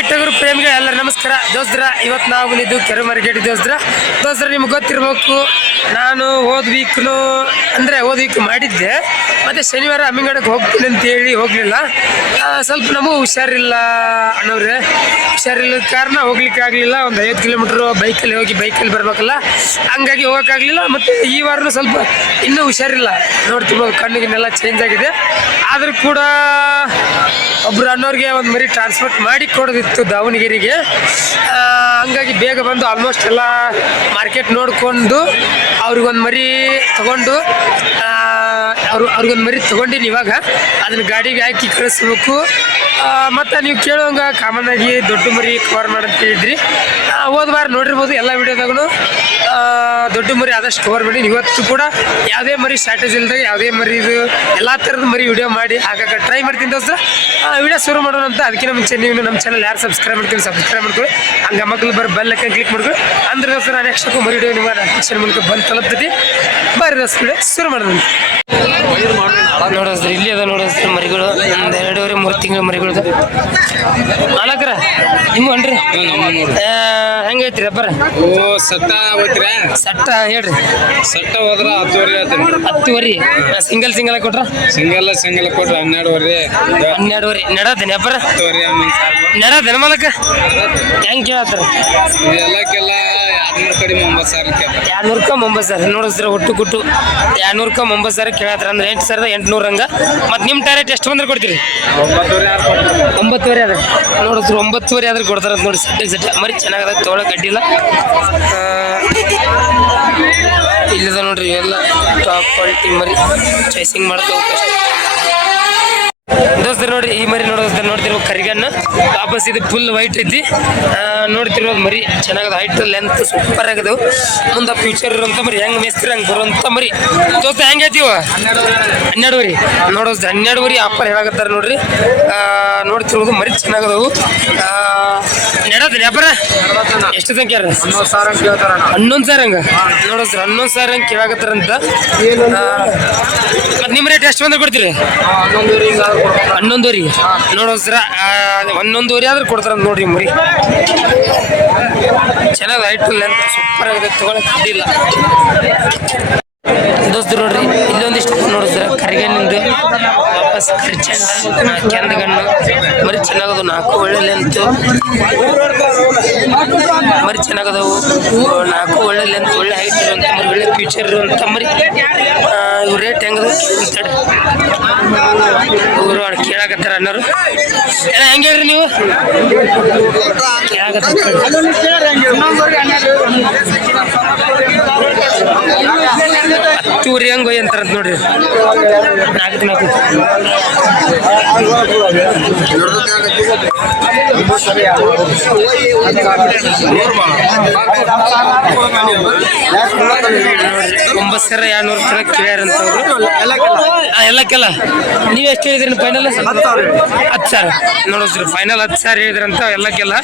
Hi ಟಗರು ಎಲ್ಲರ ನಮಸ್ಕಾರ. ದೋಸ್ತರ, ಇವತ್ತು ನಾವು ಬಂದಿದ್ದು ಕೆರೆ ಮಾರ್ಕೆಟ್ ದೋಸ್ತರ. ದೋಸ್ತ್ರ, ನಿಮ್ಗೆ ಗೊತ್ತಿರಬೇಕು, ನಾನು ಹೋದ ವೀಕ್ನು ಅಂದರೆ ಹೋದ ವೀಕ್ ಮಾಡಿದ್ದೆ. ಮತ್ತು ಶನಿವಾರ ಅಮ್ಮಿಂಗಡಕ್ಕೆ ಹೋಗ್ತೀನಿ ಅಂತ ಹೇಳಿ ಹೋಗಲಿಲ್ಲ ಸ್ವಲ್ಪ ನಮಗೂ ಹುಷಾರಿಲ್ಲ ಅಣ್ಣವ್ರೆ. ಹುಷಾರಿಲ್ಲದ ಕಾರಣ ಹೋಗ್ಲಿಕ್ಕೆ ಆಗಲಿಲ್ಲ. ಒಂದು ಐವತ್ತು ಕಿಲೋಮೀಟ್ರು ಬೈಕಲ್ಲಿ ಹೋಗಿ ಬೈಕಲ್ಲಿ ಬರಬೇಕಲ್ಲ. ಹಂಗಾಗಿ ಹೋಗೋಕ್ಕಾಗಲಿಲ್ಲ ಮತ್ತು ಈ ವಾರನೂ ಸ್ವಲ್ಪ ಇನ್ನೂ ಹುಷಾರಿಲ್ಲ. ನೋಡ್ತಿರ್ಬೋದು ಕಣ್ಣಿಗೆಲ್ಲ ಚೇಂಜ್ ಆಗಿದೆ. ಆದರೂ ಕೂಡ ಒಬ್ಬರು ಅನ್ನೋರಿಗೆ ಒಂದು ಮರಿ ಟ್ರಾನ್ಸ್ಪೋರ್ಟ್ ಮಾಡಿ ಕೊಡೋದಿತ್ತು. ದಾವಣಗೆರೆಗೆ. ಆ, ಹಂಗಾಗಿ ಬೇಗ ಬಂದು ಆಲ್ಮೋಸ್ಟ್ ಎಲ್ಲ ಮಾರ್ಕೆಟ್ ನೋಡಿಕೊಂಡು ಅವ್ರಿಗೊಂದು ಮರಿ ತಗೊಂಡು ಅವರು ಅವ್ರಿಗೊಂದು ಮರಿ ತೊಗೊಂಡಿನಿ ಇವಾಗ. ಅದನ್ನ ಗಾಡಿಗೆ ಹಾಕಿ ಕಳಿಸ್ಬೇಕು. ಮತ್ತು ನೀವು ಕೇಳುವಂಗೆ ಕಾಮನ್ ಆಗಿ ದೊಡ್ಡ ಮರಿ ಕವರ್ ಮಾಡಂತ ಹೇಳಿದ್ರಿ. ಹೋದ ವಾರ ನೋಡಿರ್ಬೋದು ಎಲ್ಲ ವಿಡಿಯೋದಾಗೂ ದೊಡ್ಡ ಮರಿ ಆದಷ್ಟು ಕವರ್ ಮಾಡಿ ಇವತ್ತು ಕೂಡ ಯಾವುದೇ ಮರಿ ಸ್ಟ್ರಾಟಜಿ ಇಲ್ಲದಾಗ ಯಾವುದೇ ಮರಿ ಇದು ಎಲ್ಲ ಥರದ ಮರಿ ವಿಡಿಯೋ ಮಾಡಿ ಹಾಗಾಗಿ ಟ್ರೈ ಮಾಡ್ತೀನಿ ದೋಸ್ತ. ವಿಡಿಯೋ ಶುರು ಮಾಡೋಣ ಅಂತ ಅದಕ್ಕಿಂತ ಮುಂಚೆ ನೀವು ನಮ್ಮ ಚಾನಲ್ ಯಾರು ಸಬ್ಸ್ಕ್ರೈಬ್ ಮಾಡ್ತೀವಿ ಸಬ್ಸ್ಕ್ರೈಬ್ ಮಾಡ್ಕೊಳ್ಳಿ. ಹಂಗೆ ಮಕ್ಕಳು ಬರೋ ಬೆಲ್ ಲೆಕ್ಕ ಕ್ಲಿಕ್ ಮಾಡ್ಕೊಳ್ಳಿ. ಅಂದ್ರೆ ದೋಸ್ತ, ನಾನು ನೆಕ್ಸ್ಟ್ ಮರಿ ವಿಡಿಯೋ ನಿಮ್ಮ ನೋಟಿಫಿಕೇಶನ್ ಮೂಲಕ ಬಂದು ತಲುಪ್ತೈತಿ. ಬರ್ರಿ ದೋಸ್ತ ವಿಡಿಯೋ ಶುರು ಮಾಡೋಣ ನೋಡೋದ್ರಿ ಇಲ್ಲಿ ಅದ ನೋಡೋದ್ರಿ ಮರಿಗಳು. ಒಂದು ಎರಡೂವರೆ ಮೂರು ತಿಂಗಳ ಮರಿಗಳು ನಾಲ್ಕರ? ನಿಮ್ಮ ಅನ್ರಿ ಹೆಂಗೈತ್ರಿ ಅಬ್ಬರ ಓ ಸಟ್ಟ ಹೋಯ್ತಿರ? ಸಟ್ಟ ಹೇಳ್ರಿ. ಸಟ್ಟ ಹೋದ್ರ ಹತ್ತುವರೆ ಹತ್ತುವರಿ? ಹತ್ತುವರೆ ಸಿಂಗಲ್ ಸಿಂಗಲ್ ಕೊಟ್ರ? ಸಿಂಗಲ್ ಸಿಂಗಲ್ ಕೊಟ್ರ ಹನ್ನೆರಡುವರೆ. ಹನ್ನೆರಡುವರೆ. ನಡತೇನೆ ಅಬ್ಬರ ಹತ್ತುವರೆ ನಡದೇನ ಮಲಕ? ಹೆಂಗ್ ಕೇಳತ್ತಾರ? ಇದೆಲ್ಲಕ್ಕೆಲ್ಲ ಎರಡ್ನೂರು ಕಡಿಮೆ ಒಂಬತ್ತು ಸಾವಿರ ಕೇಳ್ತಾರೆ ಎರಡ್ನೂರಕ್ಕ ಒಂಬತ್ತು ಸಾವಿರ. ಸರ್ ಒಟ್ಟು ಗುಟ್ಟು. ಎರಡ್ನೂರಕ್ಕ ಒಂಬತ್ತು ಸಾವಿರ ಕೇಳತ್ತಾರ ಅಂದ್ರೆ ಎಂಟು ಸಾವಿರದ ಎಂಟುನೂರ ಹಂಗ. ಮತ್ತು ನಿಮ್ಮ ಟೈರೆಟ್ ಎಷ್ಟು ಬಂದ್ರೆ ಕೊಡ್ತೀರಿ? ಒಂಬತ್ತುವರೆ ಕೊಡ್ತಾರೆ? ಒಂಬತ್ತುವರೆ ಅದ ನೋಡಿದ್ರು ಒಂಬತ್ತುವರೆ ಆದ್ರೆ ಕೊಡ್ತಾರ ಅಂತ ನೋಡಿ ಸೆಟ್ ಮರಿ ಚೆನ್ನಾಗದ ತೊಗೊಳಕ್ ಅಡ್ಡಿಲ್ಲ ಆ, ಇಲ್ಲದ ನೋಡ್ರಿ ಎಲ್ಲ ಟಾಪ್ ಕ್ವಾಲಿಟಿ ಮರಿ. ಚಾಯ್ಸಿಂಗ್ ಮಾಡ್ಕೋಬೇಕು ದೋಸ್ತರು ನೋಡ್ರಿ ಈ ಮರಿ ನೋಡೋದ್ರ ನೋಡ್ತಿರ್ಬೇಕು ಕರಿಗಣ್ಣ. ವಾಪಸ್ ಇದು ಫುಲ್ ವೈಟ್ ಐತಿ. ನೋಡ್ತಿರ್ಬೋದು ಮರಿ. ಚೆನ್ನಾಗದ ಹೈಟ್ ಲೆಂತ್ ಸೂಪರ್ ಆಗದವು. ಮುಂದೆ ಫ್ಯೂಚರ್ ಇರುವಂತ ಮರಿ, ಹೆಂಗ್ ಮೇಸ್ತ್ರಿ, ಹಂಗೆ ಬರುವಂತ ಮರಿ. ದೋಸ್ತ ಹೆಂಗ್ ಐತಿವ ನೋಡೋ ಹನ್ನೆರಡು ಬರಿ ಆಫರ್ ಹೇಳಕತ್ತಾರ ನೋಡ್ರಿ. ನೋಡ್ತಿರ್ಬೋದು ಮರಿ ಚೆನ್ನಾಗದವು. ನೆಡದ್ರಿ ವ್ಯಾಪಾರ? ಎಷ್ಟು ಸಂಖ್ಯೆ ಹನ್ನೊಂದು ಸಾವಿರ ಹಂಗ. ನೋಡೋದ್ರಿ ಹನ್ನೊಂದು ಸಾವಿರ ಹಂಗೆ ಕೇಳಾಕತ್ತಾರಂತ. ಮತ್ತು ನಿಮ್ಮ ರೇಟ್ ಎಷ್ಟು ಬಂದ್ರೆ ಕೊಡ್ತೀರಿ? ಹನ್ನೊಂದುವರೆ. ನೋಡೋಣ ಸರ ಹನ್ನೊಂದುವರೆ ಆದ್ರೆ ಕೊಡ್ತಾರ ನೋಡ್ರಿ ಮುರಿ. ಚೆನ್ನಾಗಿ ಹೈಟ್ ಲೆಂತ್ ಸೂಪರ್ ಆಗಿದೆ, ತಗೊಳಕ್ ಅಡ್ಡಿಲ್ಲ. ನೋಡ್ರಿ, ಇಲ್ಲೊಂದಿಷ್ಟು ಕರಿಗೆ ಕರಿಗಣ್ಣಿಂದು ವಾಪಸ್ ಕರಿಚಂಡ ಕೆಂದಗಣ್ಣು ಮರಿ ಚೆನ್ನಾಗದು ನಾಲ್ಕು ಒಳ್ಳೆ ಲೆಂತ್ ಮರಿ ಚೆನ್ನಾಗದವು, ನಾಲ್ಕು ಒಳ್ಳೆ ಲೆಂತ್ ಒಳ್ಳೆ ಫ್ಯೂಚರ್ ತಮ್ಮರಿ. ಮರಿ ಆ, ಇವು ರೇಟ್ ಹೆಂಗದ ಇವರು ಅವ್ರು ಕೇಳಾಕತ್ತಾರ ಅನ್ನೋರು. ಏನ ಹೆಂಗೆ ಹೇಳ್ರಿ ನೀವು? ಕೇಳಾಕತ್ತಾರ. ಹತ್ತೂರಿ ಹಂಗ ಹೋಯ್ ಅಂತಾರಂತ ನೋಡ್ರಿ. ನಾಲ್ಕು ನಾಲ್ಕು ಒಂಬತ್ತು ಸಾವಿರ ಎರಡ್ನೂರು ತನಕ ಕೇಳ್ಯಾರಂತ ಎಲ್ಲಕ್ಕೆಲ್ಲ? ನೀವು ಎಷ್ಟು ಹೇಳಿದ್ರಿ ಫೈನಲ್ ಹತ್ತು ಸಾವಿರ ನೋಡಿಸ್ರಿ ಫೈನಲ್ ಹತ್ತು ಸಾವಿರ ಹೇಳಿದ್ರಂತ ಎಲ್ಲಕ್ಕೆಲ್ಲ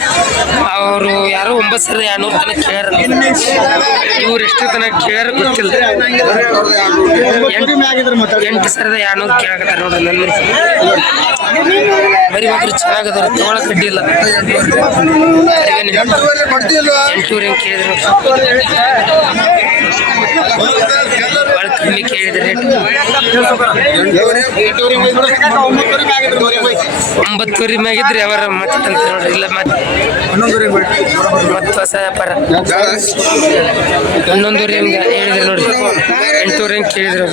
ಅವರು ಯಾರು ಒಂಬತ್ತು ಸಾವಿರದ ಎರಡ್ನೂರು ತನಕ ಕೇಳ್ಯಾರ ಇವ್ರು ಎಷ್ಟು ತನಕ ಕೇಳ್ಯಾರ ಗೊತ್ತಿಲ್ಲ. ಎಂಟು ಸಾವಿರದ ಎರಡ್ನೂರು ಕೇಳಕತ್ತಾರ ನೋಡ್ರಿ ಬರೀ ಮಾತ್ರ ಚೆನ್ನಾಗದಾರ ತೊಗೊಳಕ್ ಅಡ್ಡಿಲ್ಲ ಎಂಟೂರು ಹೆಂಗೆ ಕಮ್ಮಿ ಕೇಳಿದ್ರೆ ರೇಟ್ ಒಂಬತ್ತುವರೆ ಮ್ಯಾಗಿದ್ರೆ ಅವರ ಮತ್ತೆ ಅಂತ ನೋಡ್ರಿ ಇಲ್ಲ ಮತ್ತೆ ಮತ್ತೆ ಹೊಸ ವ್ಯಾಪಾರ. ಹನ್ನೊಂದುವರೆ ಹಿಂಗೆ ಹೇಳಿದ್ರೆ ನೋಡ್ರಿ ಎಂಟೂವರೆ ಹೆಂಗೆ ಕೇಳಿದ್ರು.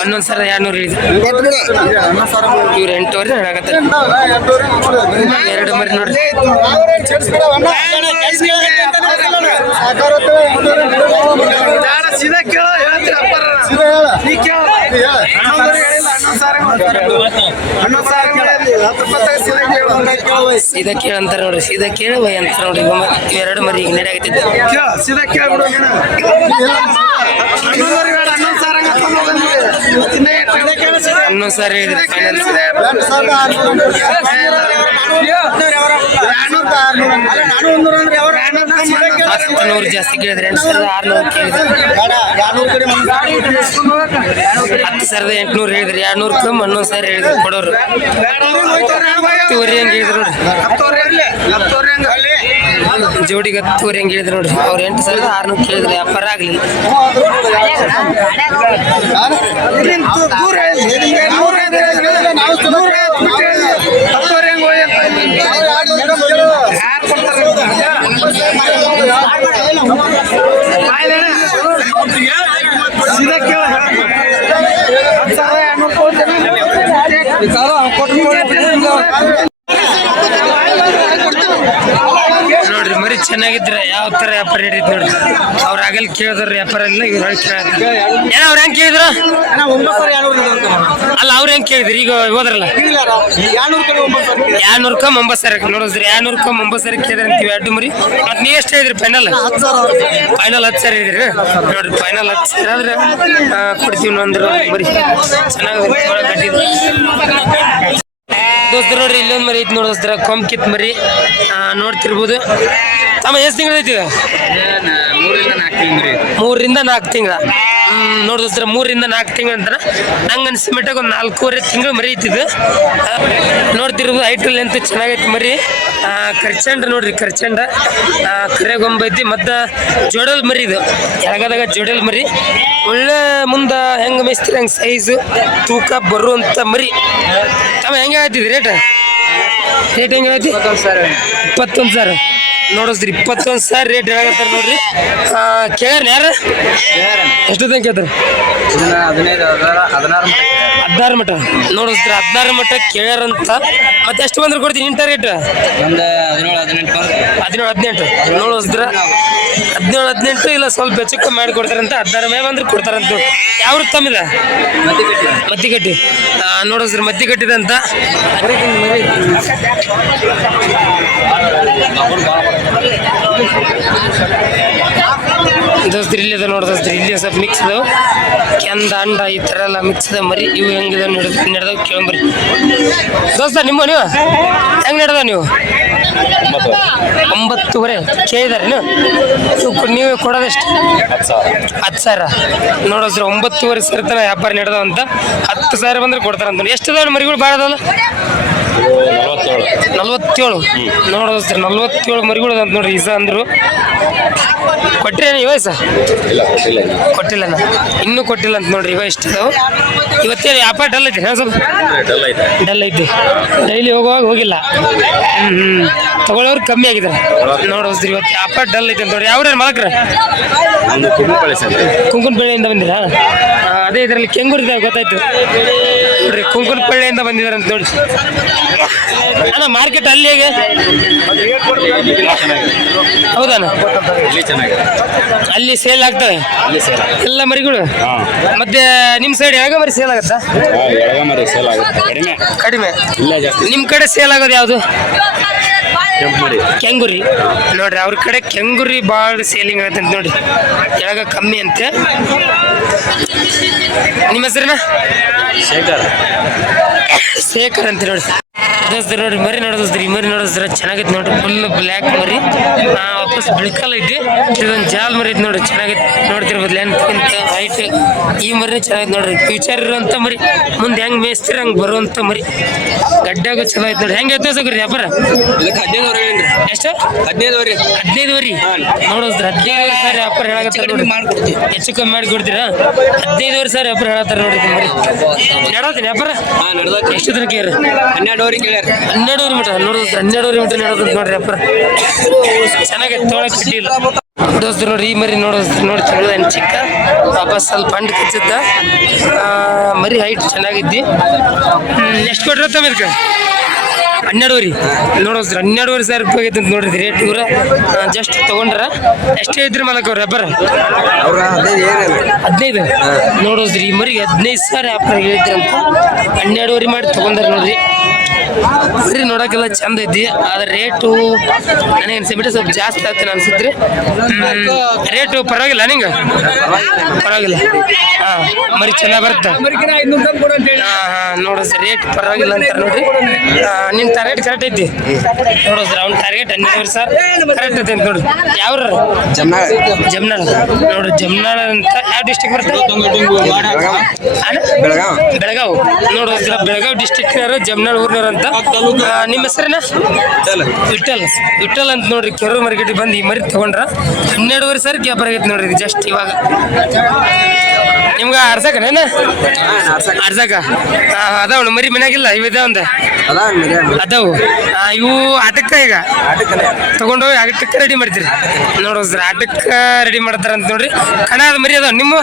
ಹನ್ನೊಂದು ಸಾವಿರ ಎರಡ್ನೂರು ಇವ್ರು ಎಂಟೂವರೆ ಎರಡು ಮರಿ ನೋಡ್ರಿ. ಸೀದಾ ಕೇಳಂತಾರ ನೋಡ್ರಿ ಸೀದಾ ಕೇಳಿ ಬೈ ಅಂತ ನೋಡ್ರಿ ಎರಡು ಮರಿ ಈಗ ನಡೆಯಾಗತ್ತಿದ್ದೆ ಸೀದಾ ಕೇಳ್ಬಿಡು ಹನ್ನೊಂದು ಕೇಳು ಹೇಳಿದ್ರಿ ಫೈನಲ್ ನೂರು ಜಾಸ್ತಿ ಕೇಳಿದ್ರೆ ಎಂಟು ಸಾವಿರದ ಆರ್ನೂರು ಕೇಳಿದ್ರೆ? ಹತ್ತು ಸಾವಿರದ ಎಂಟುನೂರು ಹೇಳಿದ್ರಿ ಎರಡು ನೂರು ಕಮ್ಮಿ ಹನ್ನೊಂದು ಸಾವಿರ ಹೇಳಿದ್ರು ಕೊಡೋರು. ಹತ್ತುವರೆ ಹಂಗೆ ಹೇಳಿದ್ರು ನೋಡ್ರಿ. ಜೋಡಿಗೆ ಹತ್ತುವರೆ ಹಂಗೆ ಹೇಳಿದ್ರು ನೋಡ್ರಿ. ಅವ್ರು ಎಂಟು ಸಾವಿರದ ಆರ್ನೂರು ಕೇಳಿದ್ರಿ ಅಪ್ಪರ ಆಗಲಿಲ್ಲ. ದೂರ ನೋಡ್ರಿ ಮರಿ ಚೆನ್ನಾಗಿದ್ರೆ ಯಾವ ತರ ವ್ಯಾಪಾರ ಹಿಡಿತ್ ನೋಡಿ. ಅವ್ರ ಆಗಲ್ ಕೇಳಿದ್ರು ವ್ಯಾಪಾರ ಇಲ್ಲ, ಇವ್ರು ಹೇಳಿ ಕೇಳ ಏನ ಅವ್ರ ಹೆಂಗ್ ಕೇಳಿದ್ರು? ಅಲ್ಲ, ಅವ್ರ ಹೆಂಗ್ ಕೇಳಿದ್ರಿ? ಈಗ ಹೋದ್ರಲ್ಲ. ಎರಡ್ನೂರು ಕಮ್ ಒಂಬತ್ತು ಸಾವಿರ ನೋಡಿದ್ರಿ ಎರಡ್ನೂರು ಕಮ್ ಒಂಬತ್ತು ಸಾವಿರ ಕೇಳಿದ್ರೆ ಅಂತೀವಿ ಎರಡು ಮರಿ. ಮತ್ ನೀ ಎಷ್ಟು ಹೇಳಿದ್ರಿ? ಫೈನಲ್ ಫೈನಲ್ ಹತ್ತು ಸಾವಿರ ಹೇಳಿದ್ರಿ. ನೋಡ್ರಿ ಫೈನಲ್ ಹತ್ತು ಸಾವಿರ ಆದ್ರೆ ಕೊಡ್ತೀವಿ ಅಂದ್ರೆ ಚೆನ್ನಾಗಿ ದೋಸ್ತರ ನೋಡ್ರಿ ಇಲ್ಲೊಂದು ಮರಿ ಐತಿ ನೋಡಿ ದೋಸ್ತರ ಕೊಂಕಿತ್ ಮರಿ. ಆ, ನೋಡ್ತಿರ್ಬೋದು. ತಮ್ಮ ಎಷ್ಟು ತಿಂಗಳು ಐತಿ? ಮೂರಿಂದ ನಾಲ್ಕು ತಿಂಗ್ರಿ ಮೂರರಿಂದ ನಾಲ್ಕು ತಿಂಗಳ. ನೋಡಿ ಮೂರಿಂದ ನಾಲ್ಕು ತಿಂಗಳು ಅಂತಾರ ನಂಗೆ ಅನ್ಸಿ ಮಟ್ಟಾಗ ಒಂದು ನಾಲ್ಕೂವರೆ ತಿಂಗಳು ಮರಿ ನೋಡ್ತಿರೋದು ಐಟಲ್ ಲೆಂತ್ ಚೆನ್ನಾಗೈತೆ ಮರಿ. ಖರ್ಚಂಡ್ರ ನೋಡ್ರಿ ಕರೆಗೊಂಬ ಐತಿ ಮತ್ತು ಜೋಡಲ್ ಮರಿ ಇದು. ಎಳಗದಾಗ ಜೋಡಲ್ ಮರಿ. ಒಳ್ಳೆ ಮುಂದೆ ಹೆಂಗೆ ಮೇಯಿಸ್ತೀರಿ ಹಂಗೆ ಸೈಜು ತೂಕ ಬರುವಂಥ ಮರಿ. ಆಮೇಲೆ ಹೆಂಗೆ ಹೇಳ್ತಿದ್ರಿ ರೇಟ್ ರೇಟ್ ಹೆಂಗೆ ಹೇಳ್ತಿ ಇಪ್ಪತ್ತೊಂದು ಸಾವಿರ. ನೋಡಿಸ್ರಿ ಇಪ್ಪತ್ತೊಂದು ಸಾವಿರ ರೇಟ್ ಹೇಳಕತ್ತಾರ ನೋಡ್ರಿ. ಆ, ಕೇಳ್ಯಾರ ಯಾರು? ಎಷ್ಟು ತನಕ ಕೇಳ್ತಾರೆ? ಹದಿನೈದು ಹದಿನಾರು ಹದಿನಾರು ಮಟ ನೋಡಿಸ್ರಿ ಹದಿನಾರು ಮಟ ಕೇಳ್ಯಾರಂತ. ಮತ್ತೆ ಎಷ್ಟು ಬಂದ್ರೆ ಕೊಡ್ತೀನಿ ಇಂಟ ರೇಟ್ ಒಂದು ಹದಿನೇಳು ಹದಿನೆಂಟು ಹದಿನೇಳು ಹದಿನೆಂಟು. ಹದಿನೇಳು ಹದಿನೆಂಟು ಇಲ್ಲ ಸ್ವಲ್ಪ ಹೆಚ್ಚು ಮಾಡಿ ಕೊಡ್ತಾರಂತ. ಹದಿನಾರು ಮೇ ಬಂದ್ರೆ ಕೊಡ್ತಾರಂತ ಯಾವ ತಮ್ಮಿದ? ಮತ್ತಿಗಟ್ಟಿ. ನೋಡಿಸ್ರಿ ಮತ್ತಿಗಟ್ಟಿದಂತ. ದೋಸ್ತ್ರಿ ಇಲ್ಲಿ ಅದ ನೋಡಿ ದೋಸ್ತ್ರಿ ಇಲ್ಲಿ ಸ್ವಲ್ಪ ಮಿಕ್ಸ್ ಅದಾವ. ಕೆಂದ ಅಂಡ ಈ ಥರ ಎಲ್ಲ ಮಿಕ್ಸ್ ಅದ ಮರಿ, ಇವು ಹೆಂಗಿದೆ ನಡೆದ ನಡೆದವು ಕೇಳಂಬರಿ ದೋಸ್ತ, ನಿಮ್ಮ ನೀವು? ಹೆಂಗೆ ನಡೆದ ನೀವು? ಒಂಬತ್ತುವರೆ ಕೇಳಿದಾರೇನು ನೀವು ಕೊಡೋದಷ್ಟು? ಹತ್ತು ಸಾವಿರ. ನೋಡೋಸ್ರಿ ಒಂಬತ್ತುವರೆ ಸಾವಿರ ತನಕ ವ್ಯಾಪಾರ ನಡೆದ ಅಂತ. ಹತ್ತು ಸಾವಿರ ಬಂದ್ರೆ ಕೊಡ್ತಾರಂತ ಎಷ್ಟು ಅದಾವ ಮರಿಗಳು ಭಾಳ ನಲ್ವತ್ತೇಳು. ನೋಡೋದು ಸರ್ ನಲ್ವತ್ತೇಳು ಮರಿಗಳು ಅಂತ ನೋಡ್ರಿ ಈಸ ಅಂದ್ರು. ಕೊಟ್ಟಿರೇನು ಇವ ಸರ್? ಕೊಟ್ಟಿಲ್ಲ ಇನ್ನೂ. ಕೊಟ್ಟಿಲ್ಲ ಅಂತ ನೋಡ್ರಿ ಇವ ಎಷ್ಟು ಇವತ್ತೇನು ಇವತ್ತೇ ವ್ಯಾಪಾರ ಡಲ್ ಐತೆ ಹಾಂ ಸ್ವಲ್ಪ. ಡಲ್ ಐತಿ. ಡೈಲಿ ಹೋಗುವಾಗ ಹೋಗಿಲ್ಲ. ಹ್ಞೂ ಹ್ಮ್. ತಗೊಳ್ಳೋರು ಕಮ್ಮಿ ಆಗಿದ್ದಾರೆ. ನೋಡೋಸ್ರಿ ಇವತ್ತು ಯಾಪ ಡಲ್ ಐತೆ ಅಂತ ನೋಡ್ರಿ. ಯಾವ್ರ ಮಾಲಕ್ರ? ಕುಂಕುನಪಳ್ಳಿಯಿಂದ ಬಂದಿರಾ? ಬಂದಿರ ಅದೇ ಇದರಲ್ಲಿ ಕೆಂಗೂರಿದೆ ಗೊತ್ತಾಯ್ತು. ನೋಡ್ರಿ ಕುಂಕುನಪಳ್ಳಿಯಿಂದ ಬಂದಿದ್ದಾರೆ ಅಂತ ನೋಡಿ. ಅಣ್ಣ ಮಾರ್ಕೆಟ್ ಅಲ್ಲಿ ಹೇಗೆ? ಹೌದಾನ ಅಲ್ಲಿ ಸೇಲ್ ಆಗ್ತವೆ ಎಲ್ಲ ಮರಿಗಳು? ಮತ್ತೆ ನಿಮ್ ಸೈಡ್ ಯಾವಾಗ ಮರಿ ಸೇಲ್ ಆಗತ್ತಾ? ಎಳಗಮರಿ ಸೇಲ್ ಆಗುತ್ತೆ. ಕಡಿಮೆ. ಕಡಿಮೆ. ಇಲ್ಲ ಜಾಸ್ತಿ. ನಿಮ್ ಕಡೆ ಸೇಲ್ ಆಗೋದು ಯಾವುದು? ಕೆಂಗುರಿ. ನೋಡ್ರಿ ಅವ್ರ ಕಡೆ ಕೆಂಗುರಿ ಭಾಳ ಸೇಲಿಂಗ್ ಆಗತ್ತೆ ಅಂತ ನೋಡ್ರಿ. ಯಾವಾಗ ಕಮ್ಮಿ ಅಂತೆ. ನಿಮ್ಮ ಹೆಸರಿನ? ಶೇಖರ್. ಶೇಖರ್ ಅಂತ ನೋಡಿ ದೋಸ್ತ ನೋಡ್ರಿ ಮರಿ ನೋಡಿದ್ರಿ ಮರಿ ನೋಡಿದ್ರೆ ಚೆನ್ನಾಗೈತೆ ನೋಡ್ರಿ ಫುಲ್ ಬ್ಲ್ಯಾಕ್ ಮರಿ. ಆ, ವಾಪಸ್ ಬಿಳ್ಕಲ್ ಐತಿ. ಇದೊಂದು ಜಾಲ್ ಮರಿ ಐತಿ ನೋಡ್ರಿ ಚೆನ್ನಾಗೈತೆ. ನೋಡ್ತಿರ್ಬೋದು ಲೆಂತ್ಗಿಂತ ಹೈಟ್ ಈ ಮರಿ ಚೆನ್ನಾಗೈತೆ ನೋಡ್ರಿ. ಫ್ಯೂಚರ್ ಇರುವಂತ ಮರಿ ಮುಂದೆ ಹೆಂಗ್ ಮೇಯ್ಸ್ತೀರ ಹಂಗ್ ಬರುವಂತ ಮರಿ. ಗಡ್ಡಾಗ ಚಲೋ ಐತೆ ನೋಡ್ರಿ. ಹೆಂಗ್ ಐತೆ ಸಗ್ರಿ ವ್ಯಾಪಾರ? ಎಷ್ಟು? ಹದಿನೈದು ವರೆ ಹದಿನೈದುವರೆ ನೋಡಿದ್ರ ಹದಿನೈದು ಸಾವಿರ ವ್ಯಾಪಾರ ಹೇಳಕತ್ತಾರ ನೋಡ್ರಿ. ಹೆಚ್ಚು ಕಮ್ಮಿ ಮಾಡಿ ಕೊಡ್ತೀರಾ ಹದಿನೈದುವರೆ ಸಾವಿರ ವ್ಯಾಪಾರ ಹೇಳ್ತಾರೆ ನೋಡ್ರಿ ಹೇಳ್ತೀನಿ ಮರಿ. ನಡೋತೀನಿ ವ್ಯಾಪಾರ? ಎಷ್ಟು ಹನ್ನೆರಡು ಹನ್ನೆರಡುವರೆ ಕೇಳ್ಯಾರ. ಹನ್ನೆರಡುವರೆ ಮೀಟರ್ ನೋಡಿದ್ರೆ ಹನ್ನೆರಡುವರೆ ಮೀಟರ್ ನಡೋದು ನೋಡ್ರಿ ಅಪ್ಪ ಚೆನ್ನಾಗಿ ತೊಗೊಳಕ್ ಕಡ್ಡಿಲ್ಲ ದೋಸ್ತರು ನೋಡಿ ಈ ಮರಿ ನೋಡೋ ನೋಡಿ ಚೆನ್ನಾಗ ಏನು ಚಿಕ್ಕ. ವಾಪಸ್ ಸ್ವಲ್ಪ ಪಂಡ್ ಕಚ್ಚಿದ್ದ ಮರಿ ಹೈಟ್ ಚೆನ್ನಾಗಿದ್ದಿ ಎಷ್ಟು ಕೊಟ್ಟರೆ ತಮ್ಮ ಹನ್ನೆರಡುವರೆ. ನೋಡೋಸ್ರಿ ಹನ್ನೆರಡುವರೆ ಸಾವಿರ ರೂಪಾಯಿ ಆಗೈತೆ ಅಂತ ನೋಡ್ರಿ ರೇಟ್ ಇವ್ರ. ಜಸ್ಟ್ ತೊಗೊಂಡ್ರ. ಎಷ್ಟೇ ಐತ್ರಿ ಮಲಕ್ ಅವ್ರ ಹದಿನೈದು ಏನಿಲ್ಲ ಹದಿನೈದು. ನೋಡೋದ್ರಿ ಈ ಮರಿಗೆ ಹದಿನೈದು ಸಾವಿರ ವ್ಯಾಪಾರ ಹೇಳಿದ್ರಂತ. ಹನ್ನೆರಡುವರೆ ಮಾಡಿ ತಗೊಂಡಾರ ನೋಡ್ರಿ. ಮರಿ ನೋಡಕ್ಕೆಲ್ಲ ಚಂದ ಐತಿ. ಆದ್ರೆ ರೇಟು ನನಗೆ ಅನ್ಸಿಬಿಟ್ಟು ಸ್ವಲ್ಪ ಜಾಸ್ತಿ ಆಗ್ತಾನೆ ಅನ್ಸಿದ್ರಿ ರೇಟು ಪರವಾಗಿಲ್ಲ ನಿಂಗೆ? ಪರವಾಗಿಲ್ಲ. ಹಾ ಮರಿ ಚೆನ್ನಾಗಿ ಬರುತ್ತೆ? ಹಾಂ ಹಾ ನೋಡು ಸರ್ ರೇಟ್ ಪರವಾಗಿಲ್ಲ ಅಂತ ನೋಡ್ರಿ. ನಿಮ್ಮ ನಿಮ್ ಟಾರ್ಗೆಟ್ ಕರೆಕ್ಟ್ ಐತಿ. ನೋಡೋ ಸರ್ ಅವ್ನ ಟಾರ್ಗೆಟ್ ಹನ್ನೆರಡು ಸರ್ ಕರೆಕ್ಟ್ ಐತಿ ಅಂತ ನೋಡ್ರಿ ಯಾವ ಜಮ್ನಾಳ. ನೋಡ್ರಿ ಜಮ್ನಾಳ ಅಂತ ಯಾವ ಡಿಸ್ಟಿಕ್ ಬರ್ತಾರೆ ಬೆಳಗಾವಿ. ಬೆಳಗಾವ್. ನೋಡು ಸರ್ ಬೆಳಗಾವ್ ಡಿಸ್ಟಿಕ್ನವರು ಜಮ್ನಾಳ್ ಊರ್ನವ್ರು ಅಂತ ನಿಮ್ಮ ಹೆಸರೇನ? ವಿಠಲ್ ವಿಠಲ್ ಅಂತ ನೋಡ್ರಿ ಕೆರೂರು ಮಾರ್ಕೆಟಿಗೆ ಬಂದು ಈ ಮರಿ ತಗೊಂಡ್ರ ಹನ್ನೆರಡುವರೆ ಸರ್ ಗ್ಯಾಪರ್ ಆಗೈತೆ ನೋಡ್ರಿ ಜಸ್ಟ್ ಇವಾಗ. ನಿಮ್ಗೆ ಆರ್ಸಕನೇನ ಆರ್ಸಕ ಅದಾವ ಮರಿ ಮನ್ಯಾಗಿಲ್ಲ ಇವ್ ಇದಾವಂದ ಅದಾವು. ಆ, ಇವು ಆಟಕ್ಕ ಈಗ. ತಗೊಂಡೋಗಿ ಆಟಕ್ಕ ರೆಡಿ ಮಾಡ್ತೀರಿ ನೋಡ್ರಿ ಸರ್ ಆಟಕ್ಕ ರೆಡಿ ಮಾಡ್ತಾರ ಅಂತ ನೋಡ್ರಿ. ಕಣ ಅದ ಮರಿ ಅದಾವ ನಿಮ್ಮ?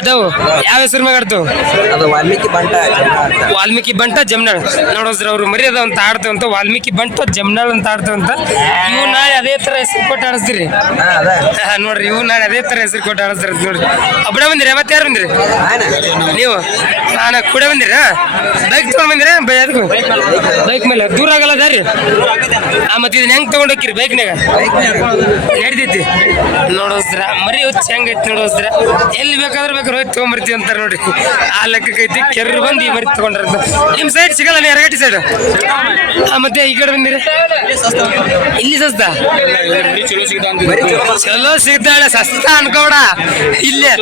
ಅದಾವು. ಯಾವ ಹೆಸರು ಮ್ಯಾಗ ಆಡ್ತಾವ? ಅದು ವಾಲ್ಮೀಕಿ ಬಂಟ ವಾಲ್ಮೀಕಿ ಬಂಟ ಜಮ್ನಾಳ್. ನೋಡೋ ಸರ್ ಅವ್ರು ಮರಿ ಅದಾವ ಅಂತ ಆಡ್ತಾವಂತ ವಾಲ್ಮೀಕಿ ಬಂಟ ಜಮ್ನಾಳ್ ಅಂತ ಆಡ್ತಾವಂತ ಇವು ನಾಳೆ ಅದೇ ತರ ಹೆಸರು ಕೊಟ್ಟು ಆಡಿಸ್ತೀರಿ. ನೋಡ್ರಿ ಇವು ನಾಳೆ ಅದೇ ತರ ಹೆಸರು ಕೊಟ್ಟು ಆಡಿಸ್ತಾರ ನೋಡ್ರಿ. ಒಬ್ಬಡ ಬಂದಿರಿ ಮತ್ತೆ ಯಾರು ಬಂದಿರಿ? ನೀವು? ನಾನು ಕೂಡ ಬಂದಿರ? ಬೈಕ್ ತಗೊಂಡ್ ಬಂದಿರ? ಅದಕ್ಕೂ ಬೈಕ್ ಮೇಲೆ? ದೂರ ಆಗಲ್ಲ ದಾರಿ. ಆ ಮತ್ತೆ ಇದನ್ನ ಹೆಂಗ್ ತಗೊಂಡ್ ಬೈಕ್ ಬೈಕ್ನಾಗ ನಡ್ದೈತಿ. ನೋಡೋಸ್ರ ಮರಿ ಹುಚ್ಚ ಹೆಂಗೈತಿ ನೋಡೋಸ್ರ ಎಲ್ಲಿ ಬೇಕಾದ್ರೆ ಬೇಕಾದ್ರೆ ಹೋಗಿ ತಗೊಂಡ್ಬರ್ತೀವಿ ಅಂತಾರೆ ನೋಡ್ರಿ. ಆ ಲೆಕ್ಕಕ್ಕೆ ಐತಿ ಕೆರ್ರು ಬಂದು ಈ ಮರಿ ತಗೊಂಡ್ರ ನಿಮ್ ಸೈಡ್ ಸಿಗಲ್ಲ ನೀವು ಎರಗಟ್ಟಿ ಸೈಡ್ ಆ ಮತ್ತೆ ಈ ಕಡೆ ಬಂದಿರಿ. ಇಲ್ಲಿ ಸಸ್ತಾ. ಚಲೋ ಸಿಗ್ತಾಳೆ ಸಸ್ತ ಅನ್ಕೋಡ ಇಲ್ಲೇ.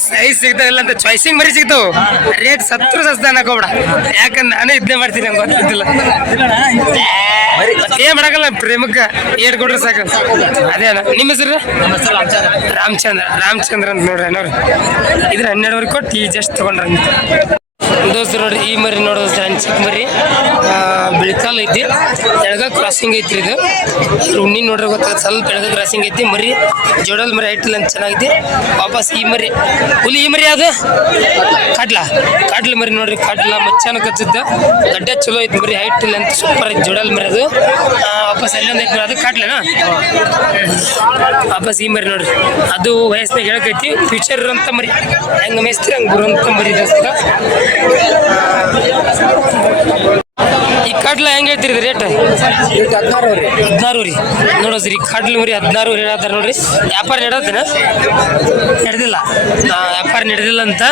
ಸೈಜ್ ಸಿಗ್ತಾವಿಲ್ಲ ಅಂತ ಚಾಯ್ಸಿಂಗ್ ಮರಿ ಸಿಗ್ತಾವ ರೇಟ್ ಸತ್ರು ಸಸ್ತ ಅನ್ನಕೋಬೇಡ ಯಾಕಂದ್ರೆ ನಾನೇ ಇದನ್ನೇ ಮಾಡ್ತೀನಿ ನಂಗೆ ಗೊತ್ತಿಲ್ಲ ಏನ್ ಮಾಡಕಲ್ಲ ಪ್ರೇಮಕ್ಕ ಏಟ್ ಕೊಟ್ರೆ ಸಾಕು. ಅದೇ ಅಲ್ಲ ನಿಮ್ಮ ಹೆಸರು? ರಾಮಚಂದ್ರ. ರಾಮಚಂದ್ರ ಅಂತ ನೋಡ್ರಿ ಅನ್ನೋರು ಇದ್ರ ಹನ್ನೆರಡುವರೆ ಕೊಟ್ಟು ಈ ಜಸ್ಟ್ ತಗೊಂಡ್ರ ದೋಸ್ತ ನೋಡ್ರಿ, ಈ ಮರಿ ನೋಡೋದು ಚಿಕ್ಕ ಮರಿ. ಬಿಳ್ಕಾಲ್ ಐತಿ. ಎಳಗ ಕ್ರಾಸಿಂಗ್ ಐತ್ರಿ ಇದು. ಉಣ್ಣಿ ನೋಡ್ರಿ ಗೊತ್ತಾಗ ಸ್ವಲ್ಪ ಎಳಗ ಕ್ರಾಸಿಂಗ್ ಐತಿ. ಮರಿ ಜೋಡಲ್ ಮರಿ ಐಟಿಲ್ಲ ಅಂತ ಚೆನ್ನಾಗೈತಿ. ವಾಪಸ್ ಈ ಮರಿ. ಹುಲಿ ಈ ಮರಿ ಅದು? ಕಾಡ್ಲ? ಕಾಡ್ಲ ಮರಿ ನೋಡ್ರಿ, ಕಾಡ್ಲ ಮಚ್ಚಾನ ಕಚ್ಚಿದ್ದ. ಗಡ್ಡೆ ಚಲೋ ಐತಿ ಮರಿ ಹೈಟ್ ಇಲ್ಲ ಅಂತ ಸೂಪರ್ ಐತಿ ಜೋಡಲ್ ಮರಿ ಅದು. ವಾಪಸ್ ಅಲ್ಲೊಂದು ಐತಿ ಅದು ಕಾಡ್ಲನಾ? ವಾಪಸ್ ಈ ಮರಿ ನೋಡ್ರಿ. ಅದು ವಯಸ್ಸಿನಾಗ ಹೇಳಕೈತಿ ಫ್ಯೂಚರ್ ಅಂತ ಮರಿ. ಹೆಂಗ್ ಮೇಸ್ತ್ರಿ, ಹಂಗೆ ಬರುವಂತ ಮರಿ ದೋಸ್ತ i ಕಡ್ಲ ಹೆಂಗ್ ಹೇಳ್ತೀರಿ ರೇಟ್ ಹದಿನಾರು ರೀ. ನೋಡೋ ಸರಿ ಕಡ್ಲು ಮರಿ ಹದಿನಾರು ಹೇಳತ್ತಾರ ನೋಡ್ರಿ. ವ್ಯಾಪಾರ ನಡೆದೇನ ನಡೆದಿಲ್ಲ. ವ್ಯಾಪಾರ ನಡೆದಿಲ್ಲ ಅಂತ.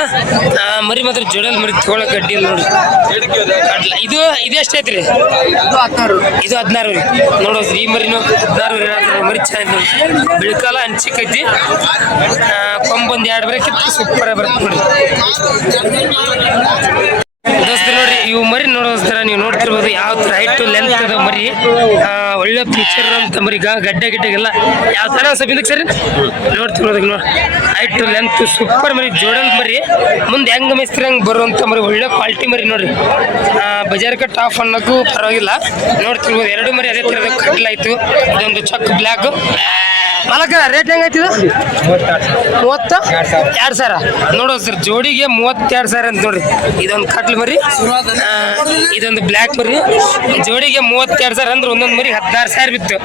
ಮರಿ ಮಾತ್ರ ಜೋಡಲ್ ಮರಿ ತಗೊಳ ಕಡ್ಡಿ ಇಲ್ಲ ನೋಡ್ರಿ. ಕಡ್ಲ ಇದು ಇದು ಎಷ್ಟು ಐತ್ರಿ? ಇದು ಹದಿನಾರು. ರೀ. ನೋಡೋ ಸರಿ ಈ ಮರಿನು ಹದಿನಾರು ಹೇಳತ್ತಾರ ಮರಿ ಚೆನ್ನಾಗಿ ಬಿಳ್ಕಾಲ ಬಿಳ್ಕಾಲ ಹಂಚಿಕೈತಿ. ಕೊಂಬೊಂದು ಎರಡು ಬರಕ್ಕೆ ಕಿತ್ತು ಸೂಪರ್ ಬರುತ್ತೆ ನೋಡ್ರಿ. ನೋಡ್ರಿ, ಇವು ಮರಿ ನೋಡೋದ್ರ ನೀವು ನೋಡ್ತಿರ್ಬೋದು ಯಾವ ತರ ಹೈಟ್ ಲೆಂತ್ ಅದ ಮರಿ. ಒಳ್ಳೆ ಪಿಕ್ಚರ್ ಅಂತ ಮರಿ ಗಡ್ಡೆ ಗಿಡ್ಡೆಗೆಲ್ಲ. ಯಾವ ತರ ಸಬ್ಬಿಂದಕ್ಕೆ ಸರಿ? ನೋಡ್ತಿರ್ಬೋದು ನೋಡಿ. ಹೈಟ್ ಲೆಂತ್ ಸೂಪರ್ ಮರಿ, ಜೋಡಲ್ ಮರಿ. ಮುಂದೆ ಹೆಂಗ್ ಮೇಸ್ತಿರ ಹಂಗೆ ಬರುವಂತ ಮರಿ, ಒಳ್ಳೆ ಕ್ವಾಲಿಟಿ ಮರಿ ನೋಡ್ರಿ. ಬಜಾರ್ ಕಟ್ ಟಾಪ್ ಅನ್ನೋಕ್ಕೂ ಪರವಾಗಿಲ್ಲ. ನೋಡ್ತಿರ್ಬೋದು, ಎರಡು ಮರಿ ಅದೇ ತರದ ಕಟ್ಲಾಯ್ತು ಇದೊಂದು ಚಕ್ ಬ್ಲ್ಯಾಕ್ ಮಾಲಕ ರೇಟ್ ಹೆಂಗೈತಿ ಇದು? ಮೂವತ್ತ? ಎರಡು ಸಾವಿರ. ನೋಡೋ ಸರ್ ಜೋಡಿಗೆ ಮೂವತ್ತೆರಡು ಸಾವಿರ ಅಂತ ನೋಡ್ರಿ. ಇದೊಂದು ಕಟ್ಲು ಮರಿ ಇದೊಂದು ಬ್ಲ್ಯಾಕ್ ಮರಿ. ಜೋಡಿಗೆ ಮೂವತ್ತೆರಡು ಸಾವಿರ ಅಂದ್ರೆ ಒಂದೊಂದು ಮರಿ ಹದಿನಾರು ಸಾವಿರ ಬಿತ್ತು.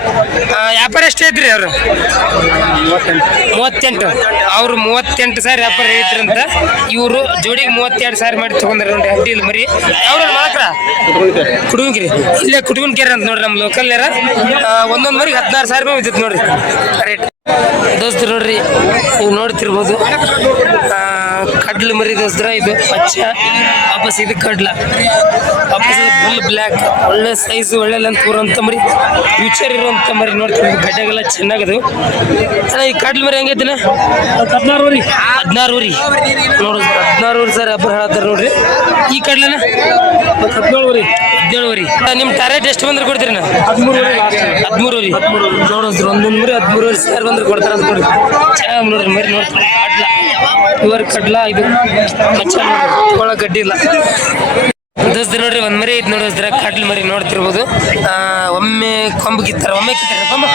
ವ್ಯಾಪಾರ ಎಷ್ಟೇ ಐತ್ರಿ ಅವರು? ಮೂವತ್ತೆಂಟು. ಅವರು ಮೂವತ್ತೆಂಟು ಸಾವಿರ ವ್ಯಾಪಾರ ಐತ್ರಿ ಅಂತ ಇವರು ಜೋಡಿಗೆ ಮೂವತ್ತೆರಡು ಸಾವಿರ ಮಾಡಿ ತಗೊಂಡ್ರೆ ನೋಡಿ ಅಡ್ಡಿ ಇಲ್ಲ ಮರಿ. ಯಾವ್ರ ಮಾತ್ರ ಕುಡುಗಿರಿ ಇಲ್ಲೇ ಕುಡುಗನ್ಕೆರೆ ಅಂತ ನೋಡ್ರಿ ನಮ್ಮ ಲೋಕಲ್ ಒಂದೊಂದು ಮರಿಗೆ ಹದಿನಾರು ಸಾವಿರ ರೂಪಾಯಿ ಬಿದ್ದಿತ್ತು ನೋಡ್ರಿ. ರೇಟ್ ದೋಸ್ತಿ ನೋಡ್ರಿ ನೀವು ನೋಡ್ತಿರ್ಬೋದು. ಕಡ್ಲು ಮರಿ ದಸರಾ ಇದು. ಪಚ್ಚ. ವಾಪಸ್ ಇದು ಕಡ್ಲ. ವಾಪಸ್ ಫುಲ್ ಬ್ಲ್ಯಾಕ್ ಒಳ್ಳೆ ಸೈಜ್ ಒಳ್ಳೆ ಲೆಂತ್ ಬರುವಂತ ಮರಿ. ಫ್ಯೂಚರ್ ಇರುವಂತ ಮರಿ ನೋಡ್ತೀವಿ ಗಡ್ಡೆಗೆಲ್ಲ ಚೆನ್ನಾಗದು. ಅಣ್ಣ ಈ ಕಡ್ಲು ಮರಿ ಹೆಂಗೈತಿನ ಹದಿನಾರು ರೀ ಹದಿನಾರು ರೀ ನೋಡ್ರಿ ಹದಿನಾರು ಸರ್ ಹಬ್ಬ ಹೇಳತ್ತಾರ ನೋಡ್ರಿ. ಈ ಕಡ್ಲನ ಹದಿನೇಳು ಊರಿ ಹದಿನೇಳು ರೀ ನಿಮ್ಮ ಟಾರೆಟ್ ಎಷ್ಟು ಬಂದ್ರೆ ಕೊಡ್ತೀರಿ ನಾ ಹದಿಮೂರು ಹದಿಮೂರು ರೀ ನೋಡೋದ್ರ ಒಂದೊಂದು ಮರಿ ಹದಿಮೂರು ಸರ್ ಬಂದ್ರೆ ಕೊಡ್ತಾರ ಅಂತ ನೋಡ್ರಿ. ಚೆನ್ನಾಗಿ ನೋಡ್ರಿ ಮರಿ ನೋಡ್ತಾರೆ ಕಡ್ಲ. ಪ್ಯೂರ್ ಕಡ್ಲ ಇದು ಮಚ್ಚ ನೋಡ್ರಿ ಒಳಗೆ ಗಡ್ಡಿ ಇಲ್ಲ ದೋಸ್ತ ನೋಡ್ರಿ, ಒಂದ್ ಮರಿ ಐತಿ ನೋಡಿದ್ರ ಕಡ್ಲ ಮರಿ ನೋಡ್ತಿರ್ಬೋದು. ಒಮ್ಮೆ ಕೊಂಬು ಕಿತ್ತಾರ, ಒಮ್ಮೆ ಕಿತ್ತಾರ ಕೊಂಬ?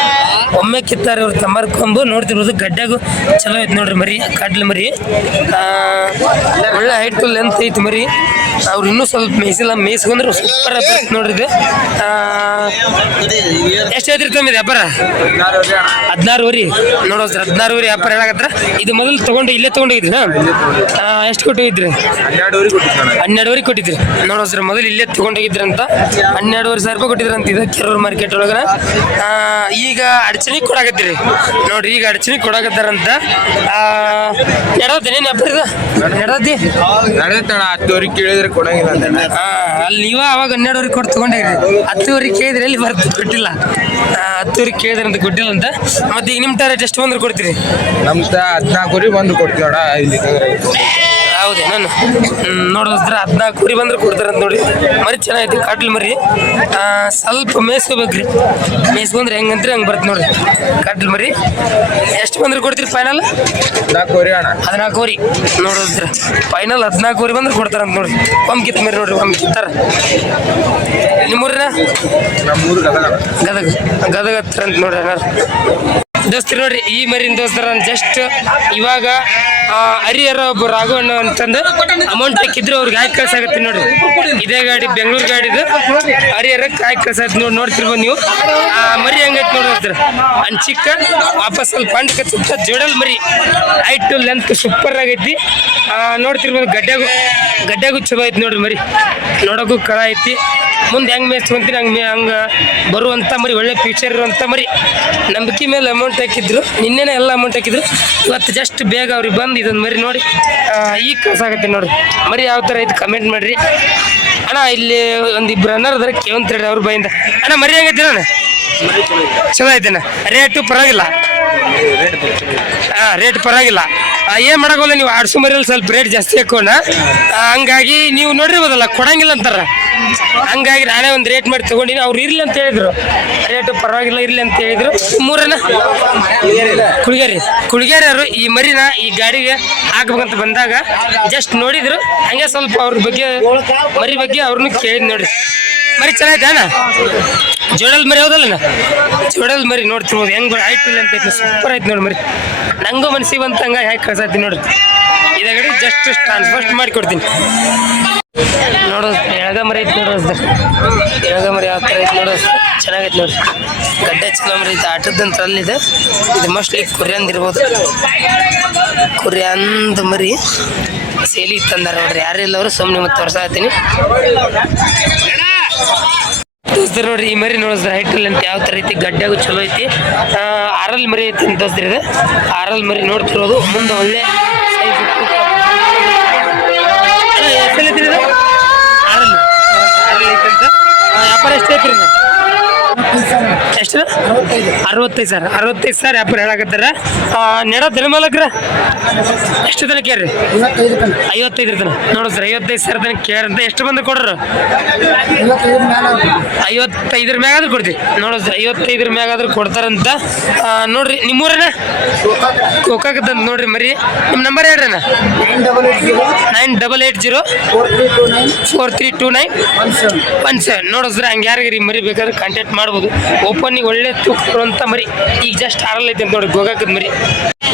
ಒಮ್ಮೆ ಕಿತ್ತಾರ ಇವ್ರ ತಮ್ಮರ್ ಕೊಂಬು, ನೋಡ್ತಿರ್ಬೋದು ಗಡ್ಡಾಗು ಚಲೋ ಐತಿ ನೋಡ್ರಿ ಮರಿ, ಕಡ್ಲ ಮರಿ. ಒಳ್ಳೆ ಹೈಟ್ ಲೆಂತ್ ಐತಿ ಮರಿ. ಅವ್ರು ಇನ್ನೂ ಸ್ವಲ್ಪ ಮೇಯಿಸಿಲ್ಲ, ಮೇಯಿಸ್ಕೊಂಡ್ರೆ ಸೂಪರ್ ನೋಡ್ರಿ ಇದು. ಎಷ್ಟು ಹೇಳ್ತಿರ್ತಾವೆ ಇದು ವ್ಯಾಪಾರ? ಹದಿನಾರುವರೆ ನೋಡೋ ಸರ್ ಹದಿನಾರುವರೆ ವ್ಯಾಪಾರ ಹೇಳಕತ್ರ ಇದು ಮೊದಲು ತಗೊಂಡು ಇಲ್ಲೇ ತಗೊಂಡೋಗಿದ್ರಿ ಎಷ್ಟು ಕೊಟ್ಟಿದ್ರಿ? ಹನ್ನೆರಡು ವರಿ ಕೊಟ್ಟಿದ್ರಿ. ನೋಡೋ ಸರ್ ಮೊದಲು ಇಲ್ಲೇ ತಗೊಂಡೋಗಿದ್ರಂತ ಹನ್ನೆರಡುವರೆ ಸಾವಿರ ರೂಪಾಯಿ ಕೊಟ್ಟಿದ್ರಂತ ಇದು ಕೆರೂರು ಮಾರ್ಕೆಟ್ ಒಳಗನ. ಆ, ಈಗ ಅಡಚಣೆ ಕೊಡಾಕತ್ತೀರಿ. ನೋಡ್ರಿ ಈಗ ಅಡಚಣೆ ಕೊಡಾಕತ್ತಾರಂತ. ನಡೋದೇನೇನು ವ್ಯಾಪಾರ ಇದು? ನಡೋದಿ ನಡೆದಣ ಹತ್ತುವರೆಗೆ ಕೇಳಿದ್ರೆ ಕೊಡಂಗಿಲ್ಲ ಅಂತ ಅಲ್ಲಿ ನೀವ ಅವಾಗ ಹನ್ನೆರಡುವರೆಗೆ ಕೊಟ್ಟು ತಗೊಂಡಿರಿ ಹತ್ತುವರೆಗೆ ಕೇಳಿದ್ರೆ ಎಲ್ಲಿ ಬರ್ತು ಕೊಟ್ಟಿಲ್ಲ ಹತ್ತುವರೆಗೆ ಕೇಳಿದ್ರೆ ಅಂತ ಕೊಟ್ಟಿಲ್ಲ ಅಂತ. ಮತ್ತೆ ಈಗ ನಿಮ್ಮ ಟಾರೆಟ್ ಎಷ್ಟು ಬಂದ್ರೆ ಕೊಡ್ತೀರಿ. ನಮ್ಮ ಹದಿನಾಲ್ಕುವರೆ ಬಂದು ಕೊಡ್ತೀವಣ ಇಲ್ಲಿ ಹೌದೇ. ನಾನು ನೋಡಿದ್ರೆ ಹದಿನಾಲ್ಕು ಕುರಿ ಬಂದ್ರೆ ಕೊಡ್ತಾರಂತ ನೋಡಿ. ಮರಿ ಚೆನ್ನಾಗೈತಿ ಕಾಟ್ಲ್ ಮರಿ. ಆ, ಸ್ವಲ್ಪ ಮೇಯ್ಸ್ಕೋಬೇಕ್ರಿ. ಮೇಯ್ಸ್ಕೊಂಡ್ರೆ ಹೆಂಗಂತ್ರಿ ಹಂಗೆ ಬರುತ್ತೆ ನೋಡಿ ಕಾಟ್ಲ್ ಮರಿ. ಎಷ್ಟು ಬಂದ್ರೆ ಕೊಡ್ತೀರಿ ಫೈನಲ್ ಹದಿನಾಲ್ಕುವರೆ ಅಣ್ಣ. ಹದಿನಾಲ್ಕುವರೆ ನೋಡಿದ್ರೆ ಫೈನಲ್ ಹದಿನಾಲ್ಕುವರೆ ಬಂದ್ರೆ ಕೊಡ್ತಾರಂತ ನೋಡ್ರಿ. ಒಮ್ಮೆ ಕಿತ್ತ ಮರಿ ನೋಡ್ರಿ ಒಮ್ಮೆ ಕಿತ್ತಾರ. ನಿಮ್ಮೂರಿನ? ನಮ್ಮೂರು ಗದಗ. ಗದಗ ಗದಗ ಹತ್ರ ಅಂತ ನೋಡ್ರಿ ಅಣ್ಣ ದೋಸ್ತರು ನೋಡ್ರಿ, ಈ ಮರಿನ ದೋಸ್ತರ ಜಸ್ಟ್ ಇವಾಗ ಹರಿಹರ ಒಬ್ಬ ರಾಘವಣ್ಣ ಅಂತಂದು ಅಮೌಂಟ್ ಹಾಕಿದ್ರು, ಅವ್ರಿಗೆ ಹಾಕಿ ಕಳ್ಸಾಗತ್ತೆ ನೋಡ್ರಿ. ಇದೇ ಗಾಡಿ, ಬೆಂಗಳೂರು ಗಾಡಿದು ಹರಿಹರ ಕಾಯಿ ಕಳ್ಸಾಗತ್ತೆ ನೋಡಿ, ನೋಡ್ತಿರ್ಬೋದು ನೀವು. ಆ, ಮರಿ ಹೆಂಗೈತೆ ನೋಡ್ರಿ ಅನ್ ಚಿಕ್ಕ, ವಾಪಸ್ ಸ್ವಲ್ಪ ಪಂಡ್ ಕಚ್ಚುತ್ತ ಜೋಡಲ್ ಮರಿ. ಹೈಟ್ ಲೆಂತ್ ಸೂಪರ್ ಆಗೈತಿ. ನೋಡ್ತಿರ್ಬೋದು ಗಡ್ಡೆಗೂ ಗಡ್ಡೆಗೂ ಚಲೋ ಐತಿ ನೋಡ್ರಿ ಮರಿ. ನೋಡೋಕು ಕಳ ಐತಿ. ಮುಂದೆ ಹೆಂಗೆ ಮೇಯಿಸ್ಕೊಂತೀನಿ ಹಂಗೆ ಹಂಗೆ ಬರುವಂಥ ಮರಿ, ಒಳ್ಳೆ ಫ್ಯೂಚರ್ ಇರುವಂಥ ಮರಿ. ನಂಬಿಕೆ ಮೇಲೆ ಅಮೌಂಟ್ ಹಾಕಿದ್ರು. ನಿನ್ನೆನೇ ಎಲ್ಲ ಅಮೌಂಟ್ ಹಾಕಿದ್ರು. ಇವತ್ತು ಜಸ್ಟ್ ಬೇಗ ಅವ್ರಿಗೆ ಬಂದು ಇದೊಂದು ಮರಿ ನೋಡಿ ಈಗ ಕಳ್ಸಾಗತ್ತೆ ನೋಡಿ. ಮರಿ ಯಾವ ಥರ ಐತೆ ಕಮೆಂಟ್ ಮಾಡಿರಿ. ಅಣ್ಣ, ಇಲ್ಲಿ ಒಂದಿಬ್ರು ಅನ್ನೋರು ಅದಾರ ಕೇವಂತ ಅವ್ರ ಬೈಯಿಂದ. ಅಣ್ಣ, ಮರಿ ಹೆಂಗೈತಿ ಅಣ್ಣ? ಚಲೋ ಐತೆನ? ರೇಟು ಪರವಾಗಿಲ್ಲ. ಹಾಂ ರೇಟ್ ಪರವಾಗಿಲ್ಲ. ಏನು ಮಾಡೋಕ್ಕಲ್ಲ ನೀವು? ಆಡ್ಸು ಮರಿಯಲ್ಲಿ ಸ್ವಲ್ಪ ರೇಟ್ ಜಾಸ್ತಿ ಹಾಕೋಣ. ಹಂಗಾಗಿ ನೀವು ನೋಡಿರ್ಬೋದಲ್ಲ, ಕೊಡಂಗಿಲ್ಲ ಅಂತಾರ. ಹಂಗಾಗಿ ನಾನೇ ಒಂದು ರೇಟ್ ಮಾಡಿ ತಗೊಂಡಿನಿ. ಅವ್ರು ಇರ್ಲಿ ಅಂತ ಹೇಳಿದ್ರು. ರೇಟು ಪರವಾಗಿಲ್ಲ, ಇರ್ಲಿ ಅಂತ ಹೇಳಿದ್ರು. ಮೂರನ ಕುಳಿಗೇರಿ ಕುಳಿಗೇರಿಯವರು ಈ ಮರಿನ, ಈ ಗಾಡಿಗೆ ಹಾಕ್ಬೇಕಂತ ಬಂದಾಗ ಜಸ್ಟ್ ನೋಡಿದ್ರು. ಹಂಗೆ ಸ್ವಲ್ಪ ಅವ್ರ ಬಗ್ಗೆ, ಮರಿ ಬಗ್ಗೆ ಅವ್ರನ್ನ ಕೇಳಿದ್ ನೋಡಿ ಮರಿ ಚೆನ್ನಾಗಿದೆ ಜೋಡಲ್ ಮರಿ ಹೌದಲ್ಲ ಜೋಡಲ್ ಮರಿ ನೋಡ್ತಿರ್ಬೋದು ಹೆಂಗ್ ಹೈಟ್ ಇಲ್ಲ ಅಂತ ಸೂಪರ್ ಐತಿ ನೋಡಿ ಮರಿ. ನಂಗೂ ಮನ್ಸಿಗೆ ಬಂತ ಹಂಗ ಹ್ಯಾಕ್ ಕಳ್ಸಾತಿ ನೋಡ್ರಿ ಇದಾಗಡಿ ಜಸ್ಟ್ ಟ್ರಾನ್ಸ್ಫರ್ ಮಾಡಿ ಕೊಡ್ತೀನಿ. ನೋಡೋದು ಎಳಗ ಮರಿ ಐತಿ ನೋಡೋದು ಎಳಗ ಮರಿ ಯಾವ ಥರ ಐತಿ ನೋಡೋದು ಚೆನ್ನಾಗೈತೆ ನೋಡ್ರಿ ಗಡ್ಡೆ ಚಲೋ ಮರಿ ಇದು ಆಟದಂತ ಅಲ್ಲಿದೆ ಇದು. ಮೋಸ್ಟ್ಲಿ ಅಂದಿರ್ಬೋದು ಇರ್ಬೋದು. ಅಂದ ಮರಿ ಸೇಲಿ ತಂದಾರ ನೋಡ್ರಿ. ಯಾರಿಲ್ಲವರು ಸುಮ್ಮನೆ ಮತ್ತೆ ತೋರ್ಸಾತೀನಿ ದೋಸ್ತರು ನೋಡ್ರಿ ಈ ಮರಿ ನೋಡಿದ್ರೆ ಹೈಟಲ್ ಅಂತ ಯಾವ ಥರ ಐತಿ ಗಡ್ಡೆಗೂ ಚಲೋ ಐತಿ ಆರಲ್ ಮರಿ ಐತಿ ಅಂತ ದೋಸ್ತ್ರಿ ಇದು ಆರಲ್ ಮರಿ ನೋಡ್ತಿರೋದು ಮುಂದೆ ಒಳ್ಳೆ size ತೂಕ. ಅಣ್ಣ, ಎಷ್ಟ್ ಐತ್ರಿ ಇದು? ಆರಲ್ ಆರಲ್ ಐತಿ ಅಂತ ವ್ಯಾಪಾರ ರೀ ಇದು? ಎಷ್ಟು? ಅರವತ್ತೈದು ಸರ್. ಅರವತ್ತೈದು ಸರ್ ವ್ಯಾಪಾರ ಹೇಳಕತ್ತಾರ? ನೆಡ ದಿನಮಾಲಕ್ರ. ಎಷ್ಟು ದಿನ ಕೇಳ್ರಿ? ಐವತ್ತೈದು ತನಕ. ನೋಡು ಸರ್ ಐವತ್ತೈದು ಸರ್ ತನಕ ಕೇಳ್ರಂತ ಎಷ್ಟು ಬಂದು ಕೊಡ್ರು? ಐವತ್ತೈದ್ರ ಮ್ಯಾಗ ಐವತ್ತೈದರ ಮ್ಯಾಗಾದ್ರೂ ಕೊಡ್ತೀವಿ. ನೋಡು ಸರ್ ಮ್ಯಾಗ ಮ್ಯಾಗಾದ್ರೂ ಕೊಡ್ತಾರಂತ. ನೋಡ್ರಿ ನಿಮ್ಮೂರನ? ಗೋಕಾಕದಂತ ನೋಡ್ರಿ ಮರಿ. ನಿಮ್ಮ number ಹೇಳ್ರಣ್ಣ? Nine double eight zero four three two nine one seven. ನೋಡು ಸರ್ ನೋಡಿದ್ರೆ ಹಂಗೆ ರೀ ಮರಿ ಬೇಕಾದ್ರೆ ಕಾಂಟ್ಯಾಕ್ಟ್ ಮಾಡ್ಬೋದು. ಓಪನಿಗೆ ಒಳ್ಳೆ ತೂಕ ಮರಿ. ಈಗ ಜಸ್ಟ್ ಹಾರಲ್ ಐತೆ ನೋಡಿ ಗೋಗಾಕದ ಮರಿ.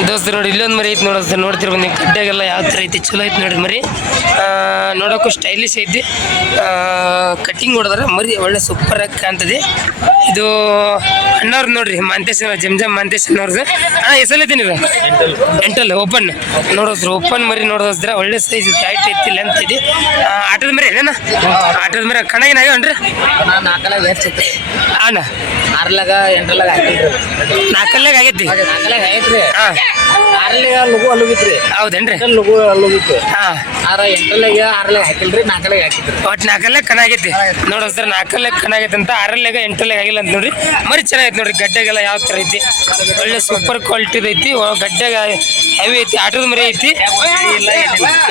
ದೋಸ್ತ ನೋಡಿ ಇಲ್ಲೊಂದು ಮರಿ ಐತಿ ನೋಡೋದು ನೋಡ್ತಿರ ನೀವು ಗಡ್ಡೆಗೆಲ್ಲ ಯಾವ ಥರ ಐತಿ ಚಲೋ ಐತಿ ನೋಡಿ ಮರಿ. ನೋಡೋಕ್ಕೂ ಸ್ಟೈಲಿಶ್ ಐತಿ. ಕಟ್ಟಿಂಗ್ ಹೊಡೆದ್ರೆ ಮರಿ ಒಳ್ಳೆ ಸೂಪರ್ ಆಗಿ ಕಾಣ್ತದೆ. ಇದು ಅಣ್ಣವ್ರು ನೋಡ್ರಿ ಮಾಂತೇಶ್ ಜಮ್ ಜಮ್ ಮಾಂತೇಶ್ ಅವ್ರದ್ದು ಹಾಂ ಹೆಸರು ನೀವು ಎಂಟಲ್ ಓಪನ್. ನೋಡೋದ್ರ ಓಪನ್ ಮರಿ ನೋಡೋದ್ರ ಒಳ್ಳೆ ಸೈಜ್ ಟೈಟ್ ಐತಿ ಲೆಂತ್ ಆ, ಆಟದ ಮರಿ ಏನೇನ ಆಟದ ಮರಿ ನಾಲ್ಕಲಾಗ ಹೆಚ್ಚೈತಿ ಅಣ್ಣ ಆರ್ಲಾಗ ಎಂಟ್ರಲಾಗ ಹಾಕಿಲ್ರಿ ನಾಲ್ಕಲ್ಲಾಗ ಆಗೈತಿ? ನಾಲ್ಕಲ್ಲಾಗ ಆಗೈತ್ರಿ. ಹಾಂ. ಆರ್ಲಾಗ ಲಗು ಅಲ್ಲುಗಿತ್ರಿ. ಹೌದೇನ್ರಿ? ಲಗು ಅಲ್ಲುಗಿತ್ತು. ಹಾಂ. ಆರ ಎಂಟ್ರಲಾಗ ಆರ್ಲಾಗ ಹಾಕಿಲ್ರಿ ನಾಲ್ಕಲ್ಲಾಗ ಹಾಕಿದ್ರಿ. ಒಟ್ಟು ನಾಲ್ಕಲ್ಲೇ ಕಣಾಗೈತಿ ನೋಡೋ ಸರ್ ನಾಲ್ಕಲ್ಲೇ ಕಣಾಗೈತಿ ಅಂತ ಆರಲ್ಲಾಗ ಎಂಟಲ್ಲಾಗ ಆಗಿಲ್ಲ ಅಂತ ನೋಡ್ರಿ. ಮರಿ ಚೆನ್ನಾಗೈತಿ ನೋಡ್ರಿ ಗಡ್ಡೆಗೆಲ್ಲ ಯಾವ ಥರ ಐತಿ. ಒಳ್ಳೆ ಸೂಪರ್ ಕ್ವಾಲಿಟಿ ಐತಿ. ಗಡ್ಡೆಗ ಹೆವಿ ಐತಿ ಆಟದ ಮರಿ ಐತಿ.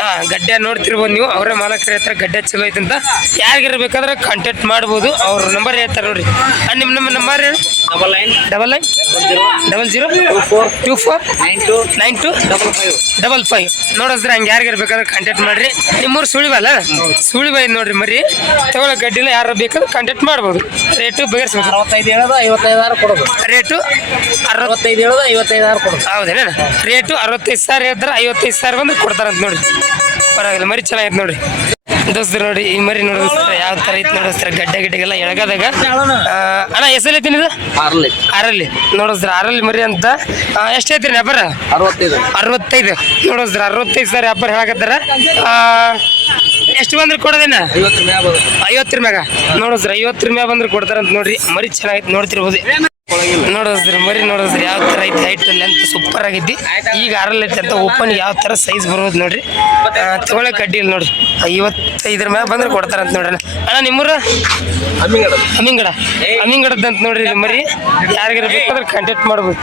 ಹಾ ಗಡ್ಡೆ ನೋಡ್ತಿರ್ಬೋದು ನೀವು. ಅವರೇ ಮಾಲಕರ ಹತ್ರ ಗಡ್ಡೆ ಚಲೋ ಐತಿ ಅಂತ ಯಾರಿಗಿರ್ಬೇಕಾದ್ರೆ ಕಾಂಟ್ಯಾಕ್ಟ್ ಮಾಡ್ಬೋದು. ಅವ್ರ ನಂಬರ್ ಹೇಳ್ತಾರೆ ನೋಡ್ರಿ. ನಿಮ್ಮ ನಮ್ಮ ನಂಬರ್ ಹೇಳಿ. Double nine double nine double zero two four two four nine two nine two double five double five ನೋಡಿದ್ರೆ ಹಂಗೆ ಯಾರಿಗಾರು ಬೇಕಾದ್ರೆ ಕಾಂಟ್ಯಾಕ್ಟ್ ಮಾಡ್ರಿ. ನಿಮ್ಮೂರು ಸುಳಿವಲ್ಲ? ಸುಳಿವ ಐದು ನೋಡ್ರಿ ಮರಿ ತಗೊಳ್ಳೋ ಗಡ್ಡಿಲ್ಲ ಯಾರು ಬೇಕಾದ್ರೆ ಕಾಂಟ್ಯಾಕ್ಟ್ ಮಾಡ್ಬೋದು. ರೇಟು ಬಗೆಹರಿಸ್ಬೋದು. ಅರವತ್ತೈದು ಹೇಳೋದು ಐವತ್ತೈದು ಕೊಡೋದು. ರೇಟು ಅರವತ್ತು ಅರವತ್ತೈದು ಹೇಳೋದು ಐವತ್ತೈದು ಆರು ಕೊಡೋದು. ಹೌದೇನ? ರೇಟು ಅರವತ್ತೈದು ಸಾವಿರ ಹೇಳಿದ್ರೆ ಐವತ್ತೈದು ಸಾವಿರ ಬಂದ್ರೆ ಕೊಡ್ತಾರಂತ ನೋಡ್ರಿ. ಪರವಾಗಿಲ್ಲ ಮರಿ ಚೆನ್ನಾಗೈತೆ ನೋಡ್ರಿ. ದೋಸ್ತರ ನೋಡಿ ಈ ಮರಿ ನೋಡಿಸ್ತಾರೆ? ಯಾವ ತರ ಇತ್ತು ನೋಡಿಸ್ತಾರೆ? ಗಡ್ಡೆ ಗಿಡ್ಡೆಗೆಲ್ಲ ಎಳಗದಾಗ? ಅಣ್ಣ ಎಷ್ಟಲ್ಲಿ ಐತಿ ಇದು? ಆರಲ್ಲಿ ಆರಲ್ಲಿ ನೋಡಿಸ್ತಾರೆ ಆರಲ್ಲಿ ಮರಿ ಅಂತ. ಎಷ್ಟೈತಿ ಎಷ್ಟ್ ಐತ್ರಿ ವ್ಯಾಪಾರ? ಅರವತ್ತೈದು. ಅರವತ್ತೈದು. ನೋಡಿಸ್ತಾರೆ ಅರವತ್ತೈದು ಸರ್ ವ್ಯಾಪಾರ ಹೇಳಕತ್ತಾರ. ಆ, ಎಷ್ಟು ಬಂದ್ರೆ ಕೊಡೋದೇನ? ಐವತ್ತರ ಮ್ಯಾಗ. ನೋಡಿಸ್ರಿ ಐವತ್ತರ ಮ್ಯಾಗ ಬಂದ್ರೆ ಕೊಡ್ತಾರಂತ ನೋಡ್ರಿ. ಮರಿ ಚೆನ್ನಾಗೈತೆ ನೋಡ್ತಿರ್ಬೋದು. ನೋಡಿಸ್ರಿ ಮರಿ ನೋಡಿದ್ರಿ ಯಾವ ತರ ಐತಿ ಹೈಟ್ ಲೆಂತ್ ಸೂಪರ್ ಆಗೈತಿ ಈಗ ಅರಲ್ ಐತಿ ಅಂತ ಓಪನ್ ಯಾವ ತರ ಸೈಜ್ ಬರ್ಬೋದು ನೋಡ್ರಿ. ತಗೊಳಕ್ ಅಡ್ಡಿ ಇಲ್ಲ ನೋಡ್ರಿ. ಐವತ್ತೈದ್ರ ಮ್ಯಾಗ ಬಂದ್ರೆ ಕೊಡ್ತಾರಂತ ನೋಡ್ರಿ ಅಣ್ಣ. ನಿಮ್ಮೂರ? ಅಮ್ಮಿಂಗಡ. ಅಂತ ನೋಡ್ರಿ ಮರಿ. ಯಾರಿಗಾರ ಬೇಕಾದ್ರೆ ಕಾಂಟ್ಯಾಕ್ಟ್ ಮಾಡ್ಬೋದು.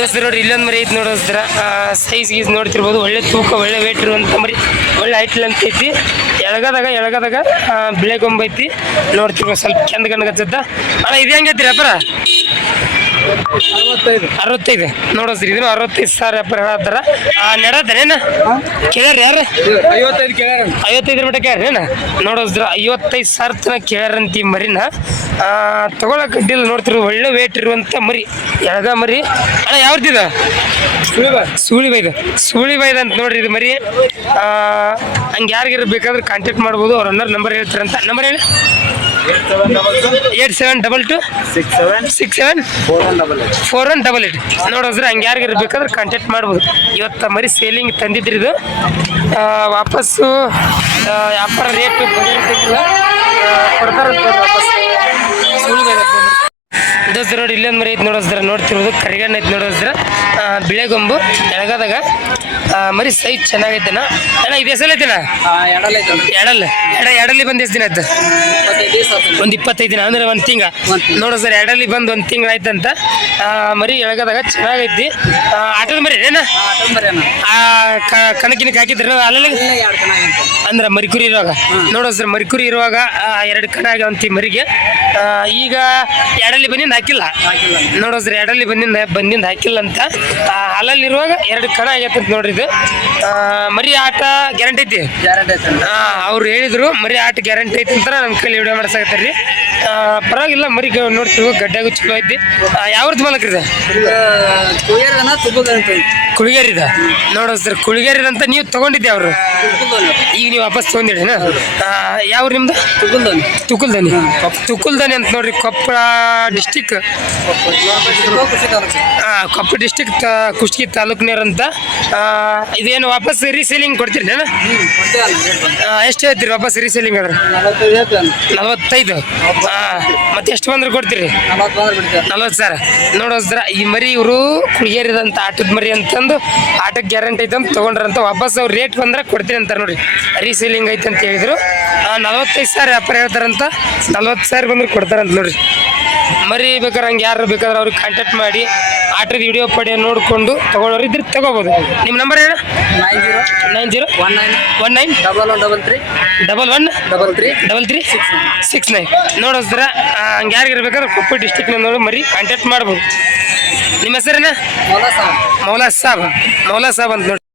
ದೋಸ್ತರು ನೋಡ್ರಿ ಇಲ್ಲೊಂದು ಮರಿ ಐತಿ ನೋಡಿದ್ರ ಸೈಜ್ ಗೀಸ್ ನೋಡ್ತಿರ್ಬೋದು. ಒಳ್ಳೆ ತೂಕ ಒಳ್ಳೆ ವೇಟ್ ಇರುವಂತ ಮರಿ. ಒಳ್ಳೆ ಹೈಟ್ ಲೆಂತ್ ಐತಿ. ಎಳಗದಾಗ ಎಳಗದಾಗ ಬಿಳೆ ಗೊಂಬೈತಿ ನೋಡ್ತಿರ್ಬೋದು ಸ್ವಲ್ಪ ಕೆಂದ ಗಣಗತ್ತದ ಅಣ್ಣ ಇದು ಹೆಂಗೈತಿ ವ್ಯಾಪಾರ? ಅರವತ್ತೈದು. ನೋಡೋಸ್ರಿ ಇದನ್ನು ಅರವತ್ತೈದು ಸಾವಿರ ವ್ಯಾಪಾರ ಹೇಳತ್ತಾರ ನಡತ್ತನೇನ ಕೇಳ್ಯಾರ ಯಾರು? ಐವತ್ತೈದು ಕೇಳ್ಯಾರ ಐವತ್ತೈದು ಮಟ್ಟ ಕೇಳ್ಯಾರೇನ ನೋಡೋದ್ರ ಐವತ್ತೈದು ಸಾವಿರ ತನಕ ಕೇಳ್ಯಾರಂತ ಮರಿನ. ತಗೊಳಕ್ ಅಡ್ಡಿಲ್ಲ ನೋಡ್ತಿರು ಒಳ್ಳೆ ವೇಟ್ ಇರುವಂತ ಮರಿ. ಎಳಗ ಮರಿ. ಅಣ್ಣ ಯಾವ್ದಿದ ಸೂಳಿ ಬೈದ ಸೂಳಿ ಬೈದ ಅಂತ ನೋಡ್ರಿ ಇದು ಮರಿ. ಆ, ಹಂಗೆ ಯಾರಿಗಾರ ಬೇಕಾದ್ರೆ ಕಾಂಟ್ಯಾಕ್ಟ್ ಮಾಡ್ಬೋದು ಅವ್ರ ಅನ್ನರ್ ನಂಬರ್ ಹೇಳ್ತಾರಂತ. ನಂಬರ್ ಹೇಳಿ. Eight seven double two six seven six seven four one double eight. ನೋಡಿದ್ರೆ ಹಂಗೆ ಯಾರಿಗೆ ಇರಬೇಕಾದ್ರೆ ಕಾಂಟ್ಯಾಕ್ಟ್ ಮಾಡ್ಬೋದು. ಇವತ್ತು ಮರಿ ಸೇಲಿಂಗ್ ತಂದಿದ್ರಿ ಇದು. ವಾಪಸ್ಸು ವ್ಯಾಪಾರ ರೇಟ್ ಕೊಡ್ತಾರೆ ನೋಡಿ ಇಲ್ಲೊಂದು ಮರಿ ಐತೆ ನೋಡೋದ್ರ ನೋಡ್ತಿರೋದು ಕರಿಗಣ್ಣ ಐತೆ ನೋಡೋದ್ರ ಬಿಳೆಗೊಂಬು ಎಳಗದಾಗ. ಆ, ಮರಿ ಸೈಜ್ ಚೆನ್ನಾಗೈತೆನ? ಅಣ್ಣ ಇದು ಎಸಲ್ ಐತೆನ ಎಡಲ್ ಎಡ ಎಡಲ್ಲಿ ಬಂದು ಎಷ್ಟು ದಿನ ಆಯ್ತು? ಒಂದ್ ಇಪ್ಪತ್ತೈದು ದಿನ ಅಂದ್ರೆ ಒಂದು ತಿಂಗ. ನೋಡು ಸರ್ ಎಡಲ್ಲಿ ಬಂದ್ ಒಂದ್ ತಿಂಗಳ ಆಯ್ತಂತ. ಮರಿ ಎಳಗದಾಗ ಚೆನ್ನಾಗೈತಿ. ಆಟದ ಮರಿ ಏನ ಕಣಕಿನಕ್ಕೆ ಹಾಕಿದ್ರ ಅಲ್ಲಲ್ಲಿ? ಅಂದ್ರೆ ಮರಿಕುರಿ ಇರುವಾಗ. ನೋಡೋ ಸರ್ ಮರಿಕುರಿ ಇರುವಾಗ ಎರಡು ಕಣ ಆಗ ಈ ಮರಿಗೆ. ಈಗ ಎಡಲ್ಲಿ ಬಂದಿಂದ ಹಾಕಿಲ್ಲ. ನೋಡೋ ಸರ್ ಎಡಲ್ಲಿ ಬಂದಿಂದ ಬಂದಿಂದ ಹಾಕಿಲ್ಲ ಅಂತ. ಹಾಲಲ್ಲಿ ಇರುವಾಗ ಎರಡು ಕಣ ಆಗೈತೆ ನೋಡ್ರಿ ಮರಿ ಆಟ ಗ್ಯಾರಂಟಿ ಐತಿ. ಗ್ಯಾರಂಟಿ ಐತೆ ಆ, ಅವ್ರು ಹೇಳಿದ್ರು ಮರಿ ಆಟ ಗ್ಯಾರಂಟಿ ಐತಿ ಅಂತ ನಮ್ಮ ಕೈಲಿ ವಿಡಿಯೋ ಮಾಡ್ಸಕತ್ತಾರ್ರಿ ರೀ ಪರವಾಗಿಲ್ಲ ಮರಿ ನೋಡ್ತೀವಿ ಗಡ್ಡೆಗು ಚಲೋ ಐತಿ. ಯಾವ್ರದ್ದು ಯಾವ್ದು ಮಾಲಕ್ ಇದೆ ಅಂತ ಕುಳಿಗೇರಿದ? ನೋಡೋ ಸರ್ ಕುಳಿಗೇರಿದ ಅಂತ ನೀವು ತಗೊಂಡಿದ್ದೆ ಅವರು. ಈಗ ನೀವು ವಾಪಸ್ ತೊಗೊಂಡಿಡಿನ ಯಾವ ನಿಮ್ದು? ದನಿ ತುಕುಲ್ದನಿ ತುಕುಲ್ದನಿ ಅಂತ ನೋಡ್ರಿ ಕೊಪ್ಪಳ ಡಿಸ್ಟಿಕ್ ಕೊಪ್ಪಳ ಡಿಸ್ಟಿಕ್ ಕುಷ್ಟಗಿ ತಾಲೂಕ್ನವ್ರಂತ ಆ, ಇದೇನು ವಾಪಸ್ ರೀಸೇಲಿಂಗ್ ಕೊಡ್ತೀರಿ ನಾನು ಎಷ್ಟು ಹೇಳ್ತೀರಿ ವಾಪಸ್ ರೀಸೇಲಿಂಗ್ ಅದ್ರ ನಲವತ್ತೈದು. ಮತ್ತೆ ಎಷ್ಟು ಬಂದ್ರೆ ಕೊಡ್ತೀರಿ? ನಲವತ್ತು ಸರ್ ನೋಡೋ ಸರ್ ಈ ಮರಿ ಇವರು ಕುಳಿಗೇರಿದಂತ ಆಟದ ಮರಿ ಅಂತಂದು ಆಟಕ್ಕೆ ಗ್ಯಾರಂಟಿ ಐತೆ ಅಂತ ತೊಗೊಂಡ್ರಂತ ವಾಪಸ್ ಅವ್ರು ರೇಟ್ ಬಂದ್ರೆ ಕೊಡ್ತೀನಿ ಅಂತಾರೆ ನೋಡಿ. ರೀಸೇಲಿಂಗ್ ಐತೆ ಅಂತ ಹೇಳಿದ್ರು. ನಲವತ್ತೈದು ಸಾವಿರ ವ್ಯಾಪಾರ ಹೇಳ್ತಾರಂತ, ನಲ್ವತ್ತು ಸಾವಿರ ಬಂದ್ರೆ ಕೊಡ್ತಾರಂತ ನೋಡ್ರಿ ಮರಿ ಬೇಕಾದ್ರೆ ಹಂಗೆ ಯಾರು ಬೇಕಾದ್ರೆ ಅವ್ರಿಗೆ ಕಾಂಟ್ಯಾಕ್ಟ್ ಮಾಡಿ ಆಟದ ವಿಡಿಯೋ ಪಡೆ ನೋಡಿಕೊಂಡು ತಗೊಳ್ಳೋರು ಇದ್ರೆ ತಗೋಬೋದು. ನಿಮ್ಮ ನಂಬರ್ ಏನು nine zero nine zero one nine one nine double one double three double one double three double three six nine ನೋಡೋಸ್ರ ಹಂಗೆ ಯಾರಿಗೆ ಇರ್ಬೇಕಾದ್ರೆ ಕೊಪ್ಪಳ ಡಿಸ್ಟಿಕ್ನ ನೋಡಿ ಮರಿ ಕಾಂಟ್ಯಾಕ್ಟ್ ಮಾಡ್ಬೋದು. ನಿಮ್ಮ ಹೆಸರೇನ? ಮೌಲಾ ಸಾಬ್. ಮೌಲಾ ಸಾಬ್. ಮೌಲಾ ಸಾಬ್ ಅಂತ ನೋಡಿ.